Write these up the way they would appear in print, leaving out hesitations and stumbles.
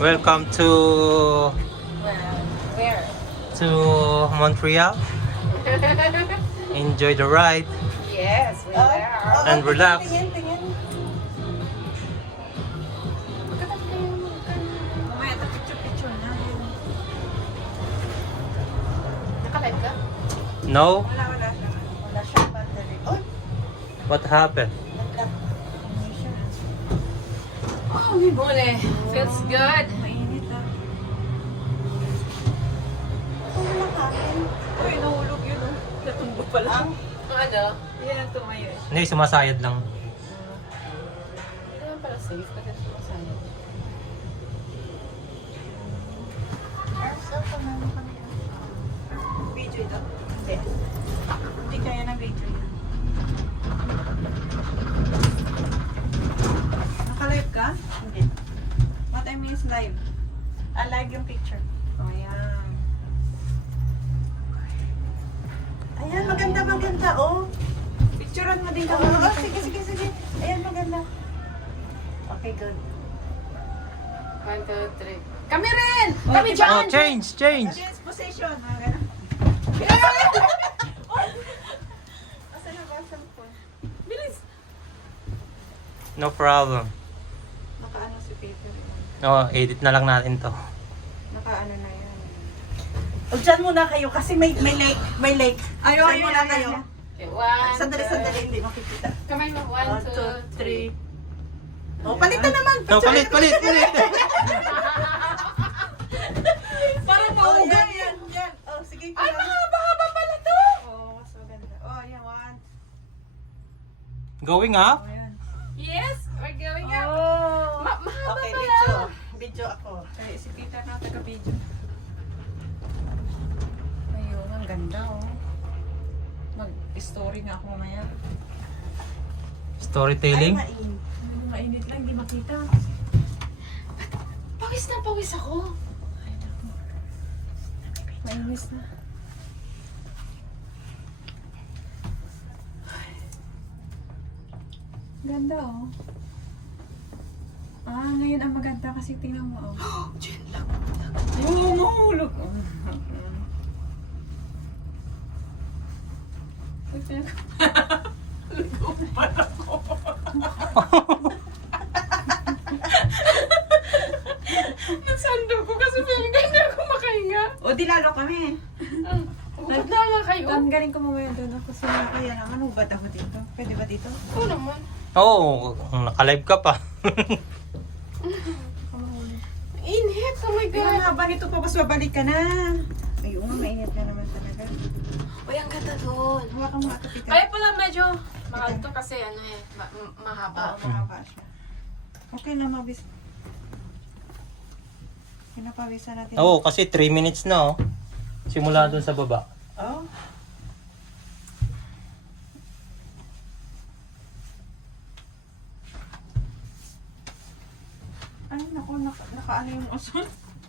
Welcome to Where? Montreal. Enjoy the ride Yes, we are. and relax. Tingin. Mamaya ito picture na. Naka-live ka? No? Wala siya. Wala siya battery. Oh, What happened? Oh, good morning. Feels good. mainit ah. Wala kain. Uy, nahulog yun oh. Natumbo pa lang. Ano? Yan ang tumayo eh. Hindi, sumasayad lang. Ano pala safe? Kasi sumasaya. Video ito? Hindi. Hindi kaya ng video yun. Naka-live ka? Hindi. What I mean is live. Live yung picture. Oh, ayan. Ayan, maganda, oh. Picturean mo din kami. Oh, sige. Ayan, maganda. Okay, good. 1, 2, 3. Kami rin! Oh, Kami diba? dyan! Oh, change! Against position. Ganun. Asan ang kasang po? Bilis! No problem. Nakaano si Peter. No, edit na lang natin to. Nakaano na yan. O dyan muna kayo kasi may lake. Ayaw muna kayo. Okay, 1, Sandali, hindi makikita. Kamay mo. 1, 2, 3. O, palitan naman. No, palit! Parang Oh, maugan. yan. Oh, sige. Ay, mahaba-haba pala to! Oh, mas maganda. Oh, yan, one. Going up? Oh, yan. Yes! We're going up! Oh. Mahaba Okay, pala! video ako. Kaya si Peter na taga-video. Ayun, ang ganda oh. Mag-story nga ako mamaya. Storytelling? Mainit lang, hindi makita. Pawis na pawis ako. Mainis na. Ganda oh. Ngayon ang maganda kasi tingnan mo oh. Diyan lang. Oo, mahulog. Oh. Nagsando ko kasi feeling ko hindi ako makahinga. O, di lalo kami. Ba't na nga kayo? Ang galing ko mamaya doon ako sa kaya naman. Hubat ako dito. Pwede ba dito? Oo naman. Oo, naka-live ka pa. Inhit! Oh my Kaya God! nga ba nito pa mas babalik ka na? Ayun, mainit na naman talaga. Uy, ang ganda doon. Hawakan mo ito, Peter. Kaya pala medyo mahal to kasi ano eh, mahaba. Oo, mahaba siya. Okay lang, mabis. Pinapawisan natin. Oo, kasi 3 minutes na oh. Simula dun sa baba. Oh. Ay, naku, nakaano yung aso.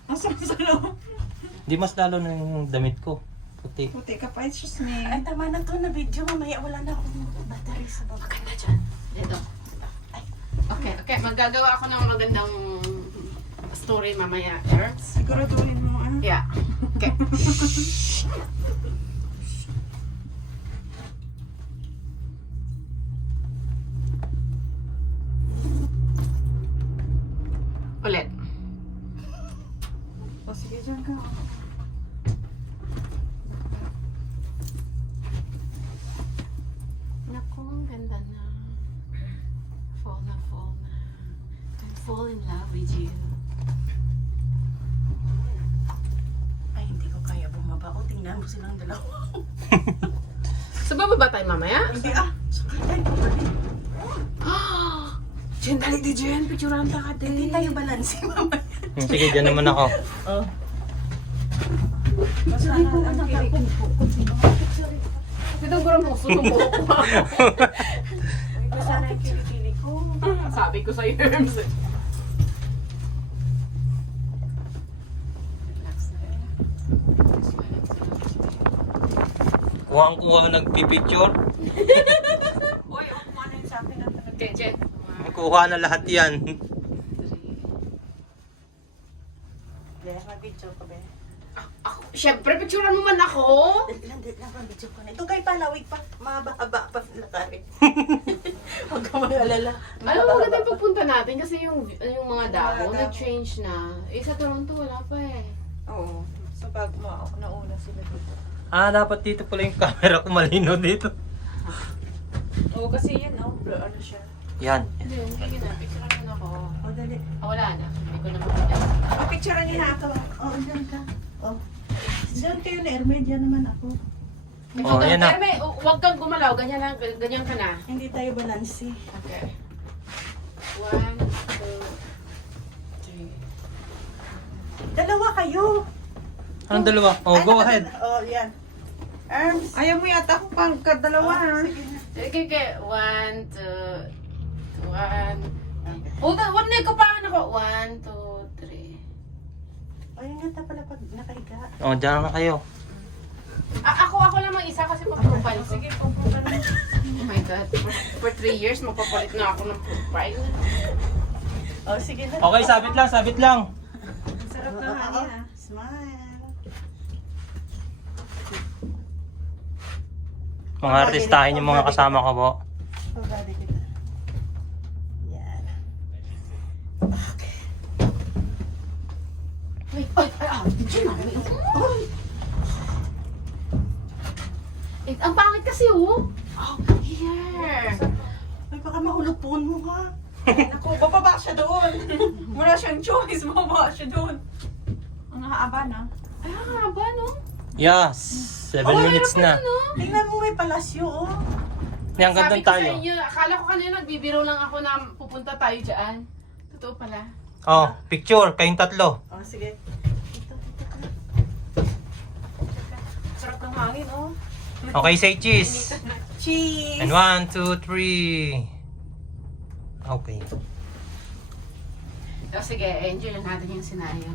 Aso sa loob. Di mas lalo na yung damit ko. Puti. Puti ka pa, it's just me. Ay, tama na to na video. Mamaya wala na akong battery sa baba. Maganda dyan. Ito. Okay. Magagawa ako ng magandang story mamaya, Ertz. Siguraduhin mo, ano? Yeah. Okay. Ulit. O, sige, dyan ka. Naku, ang ganda na. Fall na. Don't fall in love with you. Ay, hindi ko kaya bumaba. O, tingnan mo silang dalawa. So, bababa tayo mamaya? Hindi, ah. Ay, pabalik. Jen, dali di Jen. Picturean ka Hindi din. tayo balansi, mama. Sige, dyan naman ako. Oh. Basta na, ang kilig. Ito ko lang puso ng buhok ko. Basta na yung kilig ko. Sabi ko sa Herms. Kuha nagpipicture. Uy, ako mo ano yung sa akin ang talaga. Okay, Jen. Kuha na lahat yan. be. Mag-video ka, be. Ako, syempre, picturean mo man ako. Dali lang, mag-video ka na. Ito kay palawig pa. Mahaba-haba pa sila kari. Huwag ka mag-alala. Alam mo, maganda yung pagpunta natin kasi yung mga dako, Mga dako. nag-change na. Eh, sa Toronto, wala pa eh. Oo. So, pag nauna sila dito. Dapat dito pala yung camera ko malino dito. Oo, kasi yun, ano siya. Yan. Hindi, sige na, picturean mo na ako. O, dali. Wala na, hindi ko na makita. Picturean niya ako. Oo, dyan ka. Oh. Diyan kayo na, Ermed. Yan naman ako. Oh, yan na. Erme, huwag kang gumalaw, ganyan ka na. Hindi tayo balansi. Okay. 1, 2, 3. Dalawa kayo. Anong dalawa? Oh, Ay, go ahead. Oh, yan. Arms. Ayaw mo yata kung pang kadalawa ha. Sige na. Okay, 1, 2, 1. Hold on, wala ko pa ako. 1, 2, 3. Ayun nga pala pag nakahiga. Oh, dyan na kayo. Ako lang mag-isa kasi pag-profile. Sige, pupunta na. Oh my God. For 3 years, magpapalit na ako ng profile. Oh, sige na. Okay, sabit lang, sabit lang. Sarap na ha. Smile. Mga artistahin yung mga kasama ko po. Pabali kita. Yan. Okay. Wait, dyan na. Ang pangit kasi oh. Oh, here. Ay, baka mahulog phone mo ha. Naku, bababa siya doon. Wala siyang choice, bababa siya doon. Ang haaba na. Ay, ang haba no? Yes, 7 minutes na. Tingnan mo may palasyo oh. Yan, Sabi gandun ko sa tayo. inyo, akala ko kanina nagbibiro lang ako na pupunta tayo dyan. Totoo pala. Oh, picture, kayong tatlo. Oh, sige. Sarap ng hangin, oh. Okay, say cheese. Cheese. And 1, 2, 3. Okay. So, sige, enjoy lang natin yung scenario.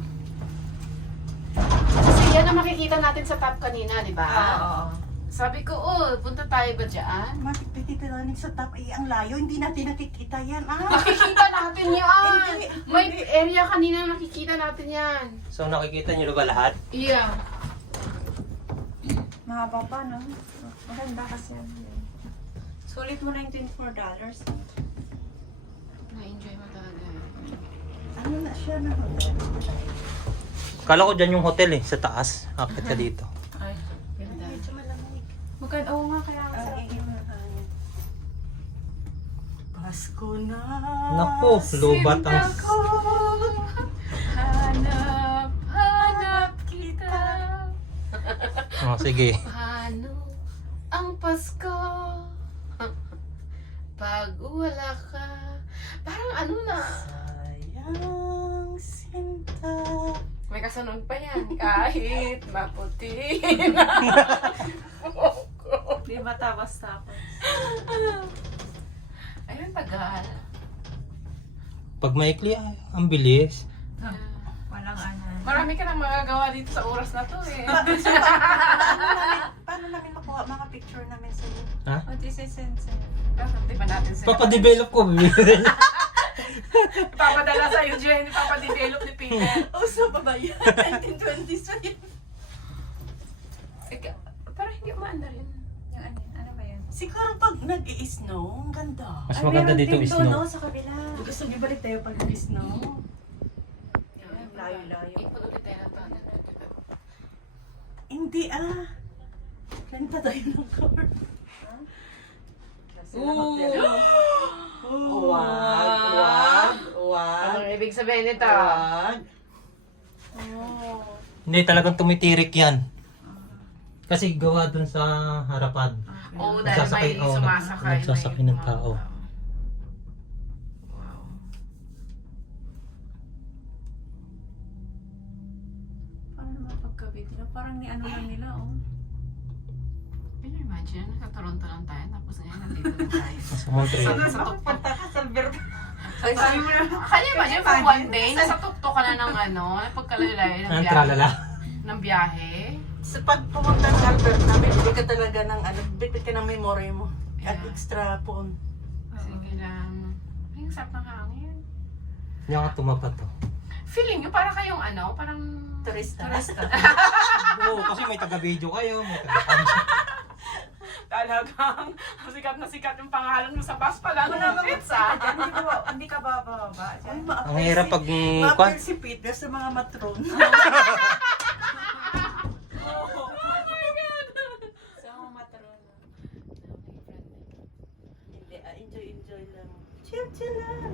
Kasi yan ang makikita natin sa top kanina, di ba? Oo. Sabi ko, punta tayo ba dyan? Makikita natin sa top. Eh, ang layo. Hindi natin nakikita yan. Makikita natin yan! Hindi, May hindi. area kanina nakikita natin yan. So, nakikita nyo ba lahat? Yeah. Mahaba pa, no? Maganda kasi yan. Sulit mo na yung $24. Na-enjoy mo talaga. Ano na siya na? Kala ko dyan yung hotel eh, sa taas. Akit ka dito. Ay, Ganda. Medyo malamig. maganda. Oo nga, kaya ang sarap. Pasko na. Naku, lubat ang... Hanap kita. Oh, sige. Paano ang Pasko? Pag wala ka. Parang ano na. Sayang sinta. May kasunod pa yan. Kahit maputi na. Di ba tapos? Ayun, tagal. Pag maikli, ay, ang bilis. Walang ano. Marami ka nang magagawa dito sa oras na to eh. Paano namin makuha mga picture namin sa iyo? Ha? What is essence? Di ba natin sila? Papadevelop ko, bibili. Papadala sa'yo, Jen. Papadevelop ni Peter. Uso pa ba yan? 1920s pa yun. Pero hindi umaandar yun. Yung ano ba yan? Siguro pag nag-i-snow, ang ganda. Mas maganda dito is no. Sa kabila. Gusto niyo balik tayo pag nag-i-snow? Layo-layo. Ipulit tayo ng tanan. Hindi Renta tayo ng car. Wag. Ano ibig sabihin nito? Wag. Hindi, talagang tumitirik yan. Kasi gawa dun sa harapan. Oo, dahil may sumasakay. Nagsasakay ng tao. Wow. Paano naman pagkabit nila? Parang ni ano lang nila, oh. Can you imagine? Sa Toronto lang tayo, tapos ngayon nandito na tayo. Sa Montreal. Nasa tuktok. ka, Alberto. Can you imagine for one day, nasa tuktok ka na ng pagkalaylay ng Ang biyahe. tralala. Ng biyahe. Sa pag pumunta ng Albert namin, bibig ka talaga ng bibig ka ng memory mo. At Yeah. extra phone. Sige lang. Ay, ang sarap ng hangin. Yung nga tumapat to. Feeling nyo para kayong ano, parang Turista. Oo, kasi may taga-video kayo, may taga-camera. talagang sikat yung pangalan mo sa bus pa lang. Pizza. Hindi ka ba bababa dyan? Ang hirap pag Ma-appeal si Peter sa mga matron. Sa mga matron. Hindi, enjoy lang. Chill lang.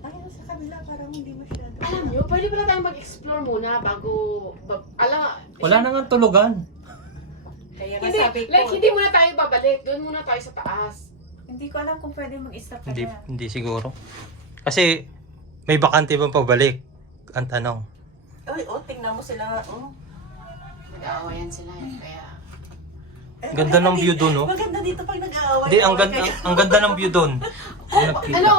Ayun sa kabila, parang hindi masyado. Alam nyo, pwede pala tayong mag-explore muna bago, Wala na nga tulugan. Kaya nga Hindi, sabi ko, like hindi muna tayo babalik. Doon muna tayo sa taas. Hindi ko alam kung pwede mag-stop ka Hindi, dyan. hindi siguro. Kasi may bakante bang pabalik? Ang tanong. Uy, tingnan mo sila. Nag-aawayan sila kaya... Ganda ng view doon, no? Maganda dito pag nag-aaway. Hindi, ang ganda ng view doon. Ano,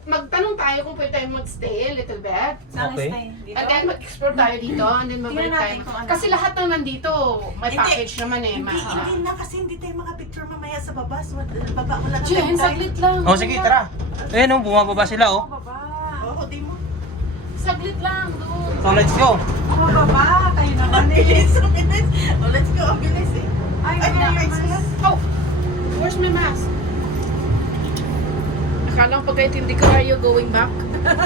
magtanong tayo kung pwede tayong magstay a little bit. Saan Okay. stay? Dito? And then mag-explore tayo dito, and then mabalik Tingnan tayo. natin kung ano. Kasi lahat ng nandito, may Hindi. package naman eh. Hindi na kasi hindi tayo makapicture mamaya sa baba. Baba mo lang. Jen, saglit lang. Oh, sige, tara. Ayun, oh, bumababa sila, oh. Baba. Oo, di mo. Saglit lang, doon. So, let's go. Baba. Kayo naman eh. Bilis, bilis. Oh, let's go. Ang bilis eh. Ay, Ay, wala may naman. mask. Oh, where's my mask? Akala ko pagkaintindi ko, are you going back?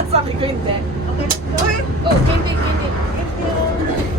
Sabi ko hindi. Okay, let's go. Oh, hindi. Thank you.